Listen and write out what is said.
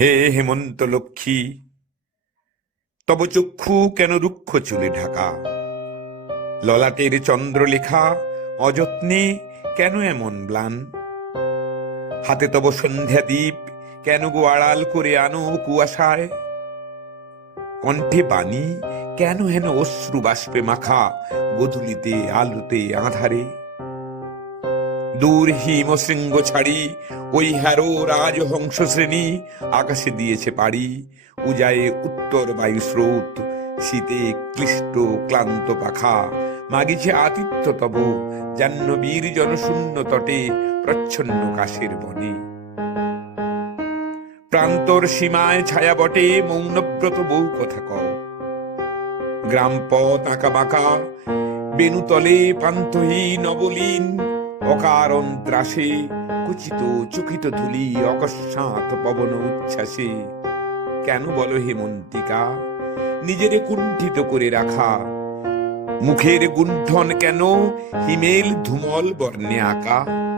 হে হেমন্ত লক্ষ্মী, তব চক্ষু কেন রুক্ষ চুলে ঢাকা? ললাটের চন্দ্রলেখা অযত্নে কেন এমন ম্লান? হাতে তব সন্ধ্যা দ্বীপ কেন গো আড়াল করে আনো কুয়াশায়? কণ্ঠে বাণী কেন হেন অশ্রু বাষ্পে মাখা গোধূলিতে আলোতে আঁধারে? দূর হিমশৃঙ্গ ছাড়ি ওই হ্যারো রাজহংস শ্রেণী আকাশে দিয়েছে পাড়ি। উজায়ে উত্তর বায়ু স্রোত, শীতে ক্লিষ্ট ক্লান্ত পাখা মাগিছে আতিথ্য তব জাহ্নবীর জনশূন্য তটে প্রচ্ছন্ন কাশের বনে। প্রান্তর সীমায় ছায়া বটে মৌনব্রত বউ কথা কও। গ্রাম পথ আঁকা বাঁকা বেনুতলে পান্থহীন অবলীন অকারণ ত্রাসে কুচিত চকিত ধুলি অকস্মাৎ পবন উচ্ছ্বাসে। কেন বলো হেমন্তিকা নিজেরে কুণ্ঠিত করে রাখা? মুখের গুণ্ঠন কেন হিমেল ধুমল বর্ণে আঁকা?